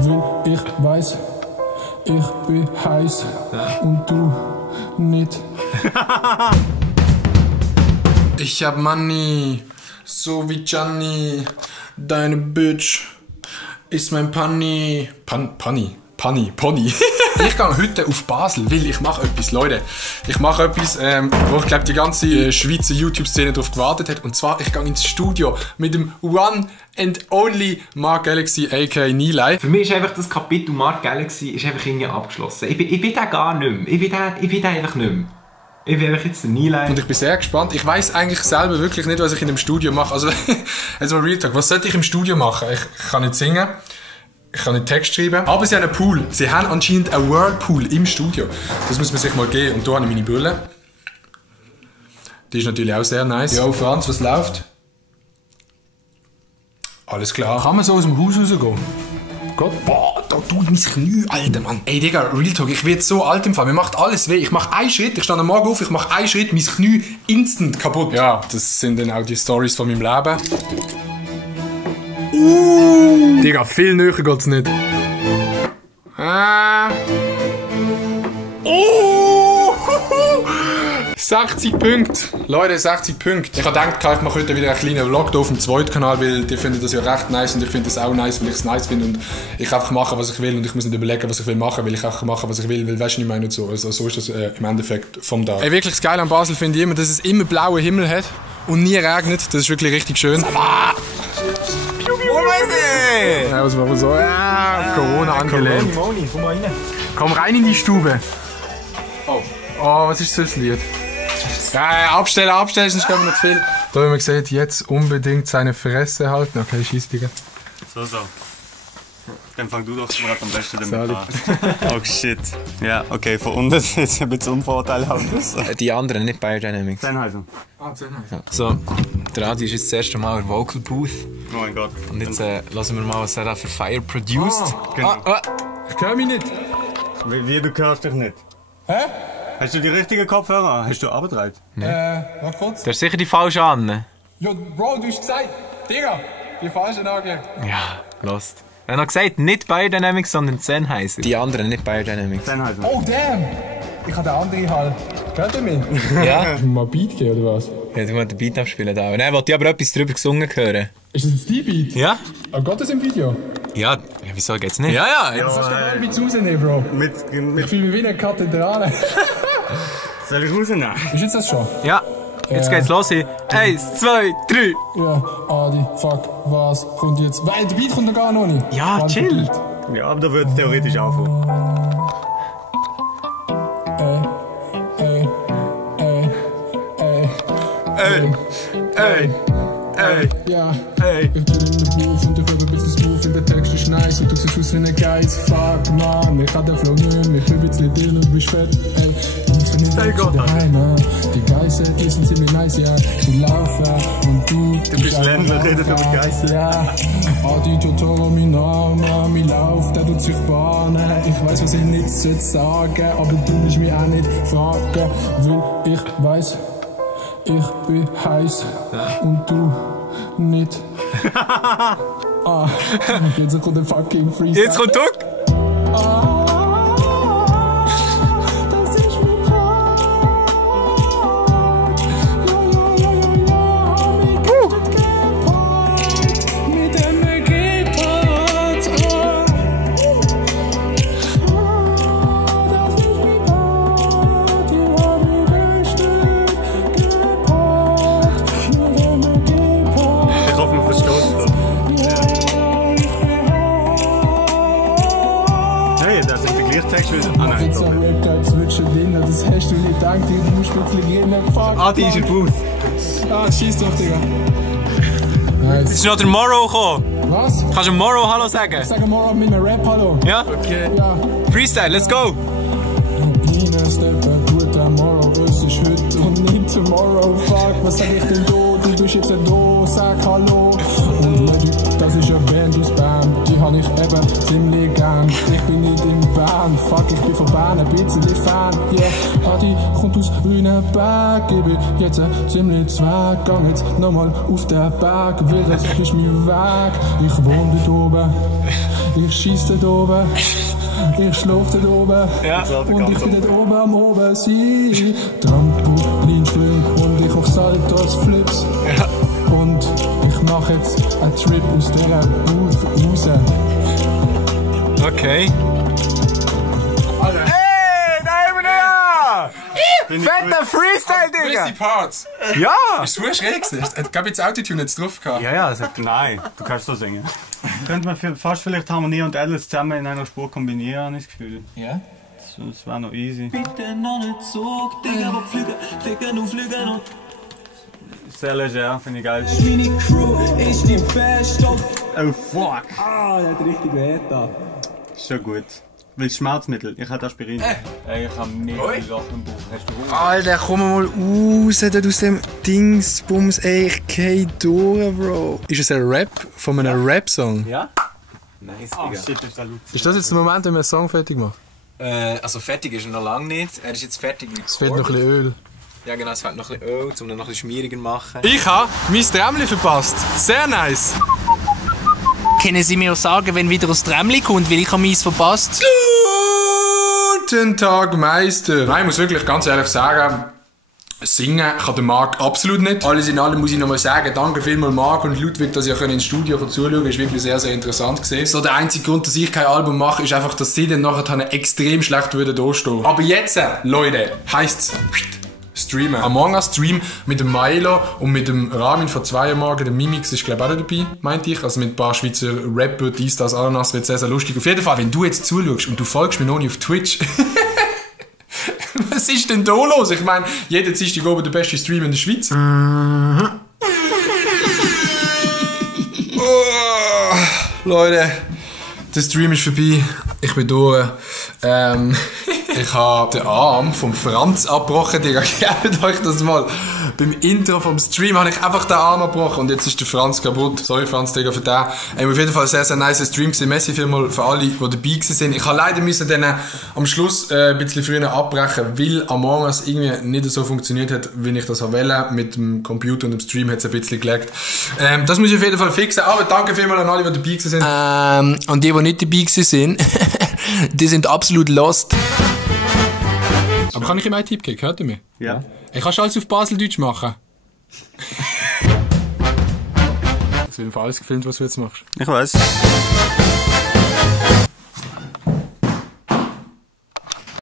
weil ich weiß, ich bin heiß und du nicht. Ich hab Money, so wie Gianni, deine Bitch ist mein Pony. Pony. Ich gehe heute auf Basel, weil ich mache etwas, Leute. Ich mache etwas, wo ich glaube die ganze Schweizer YouTube-Szene darauf gewartet hat. Und zwar, ich gehe ins Studio mit dem One and Only Mark Galaxy, aka Nilay. Für mich ist einfach das Kapitel Mark Galaxy ist einfach irgendwie abgeschlossen. Ich bin da gar nicht mehr. Ich bin da einfach nicht mehr. Ich bin einfach jetzt der Nilay. Und ich bin sehr gespannt. Ich weiss eigentlich selber wirklich nicht, was ich in dem Studio mache. Also, jetzt mal Real Talk. Was sollte ich im Studio machen? Ich kann nicht singen. Ich kann nicht Text schreiben. Aber sie haben einen Pool. Sie haben anscheinend einen Whirlpool im Studio. Das muss man sich mal geben. Und hier habe ich meine Brille. Die ist natürlich auch sehr nice. Ja, Franz, was läuft? Alles klar. Kann man so aus dem Haus rausgehen? Gott, boah, da tut mein Knie, Alter, Mann. Ey, Digga, Real Talk, ich werde so alt im Fall. Mir macht alles weh. Ich mache einen Schritt, ich stehe am Morgen auf, ich mache einen Schritt, mein Knie instant kaputt. Ja, das sind dann auch die Storys von meinem Leben. Digga, viel näher geht's nicht. 60 Punkte. Leute, 60 Punkte. Ich habe gedacht, ich mache heute wieder einen kleinen Vlog hier auf dem zweiten Kanal, weil die finden das ja recht nice und ich finde das auch nice, weil ich es nice finde und ich einfach mache, was ich will und ich muss nicht überlegen, was ich will machen, weil ich einfach mache, was ich will, weil weißt du, ich meine nicht so. Also so ist das im Endeffekt vom Tag. Ey, wirklich das Geile an Basel finde ich immer, dass es immer blauen Himmel hat und nie regnet. Das ist wirklich richtig schön. Ja, was machen wir so? Ja, Corona angelehnt. Komm mal rein. Komm rein in die Stube. Oh, was ist das Lied? Ja, abstellen, sonst können wir nicht viel. Da haben wir gesagt, jetzt unbedingt seine Fresse halten. Okay, schieß, Digga. So. Dann fang du doch gerade am besten damit an. Oh shit. Ja, okay, von unten ist jetzt ein bisschen unvorteilhaft. Die anderen, nicht Biodynamics. Sennheiser. Ja. So, der Adi ist jetzt das erste Mal in der Vocal Booth. Oh mein Gott. Und jetzt lassen wir mal, was er da für Fire produced. Genau. Ich höre mich nicht. Wie, du hörst dich nicht? Hä? Hast du die richtigen Kopfhörer? Hast du abgedreht? Warte kurz. Der ist sicher die falsche an. Ja, Bro, du hast gesagt, Digga, die falsche angelegt. Ja, lost. Er hat noch gesagt, nicht Biodynamics, sondern Sennheiser. Die anderen, nicht Biodynamics. Sennheiser. Oh, damn! Ich habe den anderen Hall. Hört ihr mich? Ja. Mal Beat geben, oder was? Ja, du musst den Beat abspielen da. Nein, wollte ich aber etwas drüber gesungen hören. Ist das jetzt die Beat? Ja. Oh, geht das im Video? Ja, wieso geht's nicht? Ja. Jetzt kannst du mal ein bisschen rausnehmen, Bro. Ich fühle mich wie eine Kathedrale. Soll ich rausnehmen? Ist jetzt das schon? Ja. Jetzt geht's los hier. 1, 2, 3. Ja, Adi, fuck, was kommt jetzt? Weil der Beat kommt doch gar noch nicht. Ja, chill. Ja, aber da würde es theoretisch anfangen. Ja, ich bin in der Booth und ich bin ein bisschen smooth und der Text ist nice und du siehst aus wie ein Geiz. Fuck, man, ich hab den Flow nicht, ich bin ein bisschen dünn und bist fett, ey. Ich bin nicht daheim, die Geister, die sind ziemlich nice, ja. Die laufen und du bist Ländler, redest über Geister. Ja, Adi, Totoro, mein Name, mein Lauf, der tut sich bahnen. Ich weiß, was ich nicht sagen sollte, aber du willst mich auch nicht fragen, weil ich weiß, ich bin heiß und du nicht. Jetzt kommt der fucking Freestyle. Jetzt kommt Druck. Das ist mein Part. Mit dem Gepard. Das ist mein Part. Du hast mich gestellt. Gepard. Mit dem Gepard. Ich hoffe, man versteht es. Hey, das ist der gleiche Text wie... Ah nein, Jetzt am Rap zwischen denen, das hast du nicht gedacht, du musst speziell gehen. Fuck. Adi ist in der Booth. Schieß doch, Digga. Es ist noch der Morrow gekommen. Was? Kannst du Morrow Hallo sagen? Sag mal mit einem Rap Hallo. Ja? Okay. Ja. Freestyle, let's go. Steppen, guter Morrow, es ist heute und nicht tomorrow. Fuck, was sag ich denn da? du bist jetzt da, sag Hallo. Und Magic, das ist eine Band aus Bern, die hab ich eben ziemlich gern. Ich bin nicht in Bern, fuck, ich bin von Bern ein bisschen Fan. Yeah, Adi kommt aus Rüneberg, ich bin jetzt ziemlich zweig. Gang jetzt nochmal auf den Berg, weil das ist mein Weg. Ich wohne dort oben, ich schieß dort oben. Ich schlaf dort oben und ich bin dort oben am Oben sein. Trampolinspring und ich auf Saltos Flips. Ja. Und ich mach jetzt einen Trip aus dieser Booth raus. Okay. Hey, da haben wir ja! Fetter Freestyle, Digga! Die Parts! Ja! Ist so schräg gewesen? Es gab jetzt Autotune jetzt drauf gehabt. Ja, nein, du kannst so singen. Könnte man fast vielleicht Harmonie und Alice zusammen in einer Spur kombinieren, habe ich das Gefühl. Ja? Das wäre noch easy. Bitte noch nicht so, Digga, aber fliegen und fliegen und... Sehr leger, finde ich geil. Meine Crew ist die Beste. Oh fuck! Ah, der hat richtig weh da. Schon gut. Willst du Schmerzmittel? Ich habe Aspirin. Ey, ich habe mega Loch im Bauch. Hast du Hunger? Alter, komm mal raus dort aus dem Dingsbums, ey, ich geh durch, Bro. Ist es ein Rap von einem Rap-Song? Ja? Nice, Oh Digga. shit, ist der Lutz. Ist das jetzt der Moment, wenn wir einen Song fertig machen? Also fertig ist er noch lange nicht. Er ist jetzt fertig mit Es fehlt noch ein bisschen Öl. Ja genau, es fehlt noch ein bisschen Öl, um ihn noch ein bisschen schmieriger zu machen. Ich habe mein Träumchen verpasst. Sehr nice. Können Sie mir auch sagen, wenn wieder das Träumchen kommt, weil ich habe meins verpasst? Guten Tag, Meister. Nein, ich muss wirklich ganz ehrlich sagen, singen kann der Marc absolut nicht. Alles in allem muss ich nochmal sagen, danke vielmals Marc und Ludwig, dass ihr ins Studio zuschauen könnt. Ist wirklich sehr, sehr interessant gewesen. So, der einzige Grund, dass ich kein Album mache, ist einfach, dass sie dann nachher extrem schlecht würden dastehen. Aber jetzt, Leute, heisst's streamen. Among Us Stream mit dem Milo und mit dem Ramin von 2 Morgen. Der Mimix ist glaube ich auch dabei, meinte ich. Also mit ein paar Schweizer Rapper, dies, das, Ananas, wird sehr, sehr lustig. Auf jeden Fall, wenn du jetzt zuschaust und du folgst mir noch nicht auf Twitch. Was ist denn da los? Ich meine, jeder Dienstag oben der beste Stream in der Schweiz. Oh, Leute, der Stream ist vorbei. Ich bin durch. Ich habe den Arm vom Franz abgebrochen, Digga. Gebt euch das mal. Beim Intro vom Stream habe ich einfach den Arm abgebrochen und jetzt ist der Franz kaputt. Sorry Franz, Digga, für den. Auf jeden Fall ein sehr, sehr nice Stream gewesen. Merci vielmals für alle, die dabei waren. Ich habe leider müssen dann am Schluss ein bisschen früher abbrechen, weil Among Us irgendwie nicht so funktioniert hat, wie ich das wollte. Mit dem Computer und dem Stream hat es ein bisschen gelegt. Das muss ich auf jeden Fall fixen. Aber danke vielmals an alle, die dabei waren. Und die nicht dabei waren, die sind absolut lost. Aber kann ich ihm einen Tipp geben? Hört ihr mich? Ja. Ich kann alles auf Baseldeutsch machen. Das wird alles gefilmt, was du jetzt machst. Ich weiß.